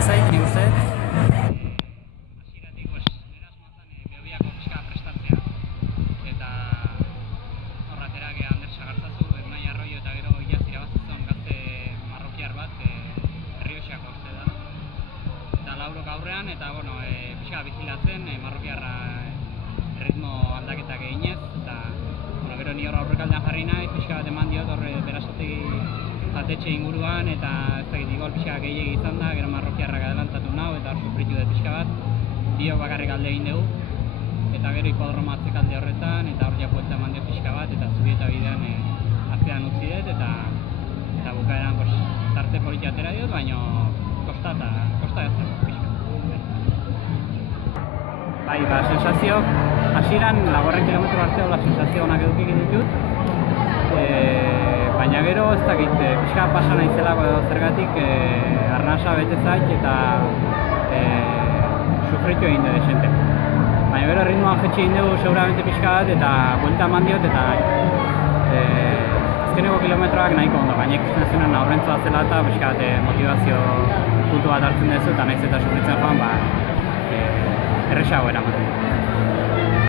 lasai, nik uste. Hasieratik, nire asmoa zen Behobiako pixka prestatzea. Eta horraterak Ander Sagartzazu, Ernai Arroyo eta gero iaz irabazizun gazte marrokiar bat, Errioxako uste da. Eta laurok aurrean, eta pixka bizilatzen, marrokiarra ritmo aldaketak eginez. Eta gero ni hor aurrekaldean jarri naiz, pixka bat eman diot horre berasotegi jatetxe inguruan, eta ez dakit igol pixka gehiegi izan da, gero marrokiarrak adelantatu nau, eta hor sufritu dut pixka bat, biok bakarrik alde egin dugu, eta gero hipodromo atzekalde horretan, eta hor japuelta eman diot pixka bat, eta zubieta bidean atzean utzi dut, eta bukaeran tarte politi atera diot, baina kosta ez zen pixka. Bai, sensazio, hasieran laborren kilometro arte hola sensazio onak edukik ditut, baina gero ez dakit, pixka pasa naizelako edo zergatik arnasa bete zait eta sufritu egin dut desente. Baina gero ritmoan jetxe egin dugu seguramente pixka bat eta buelta eman diot eta azkeneko kilometroak nahiko ondo, baina ikusten zuenan aurrentzoa zela eta pixka bat motivazio puntu bat hartzen duzu eta nahiz eta sufritzen joan, erresago eramaten.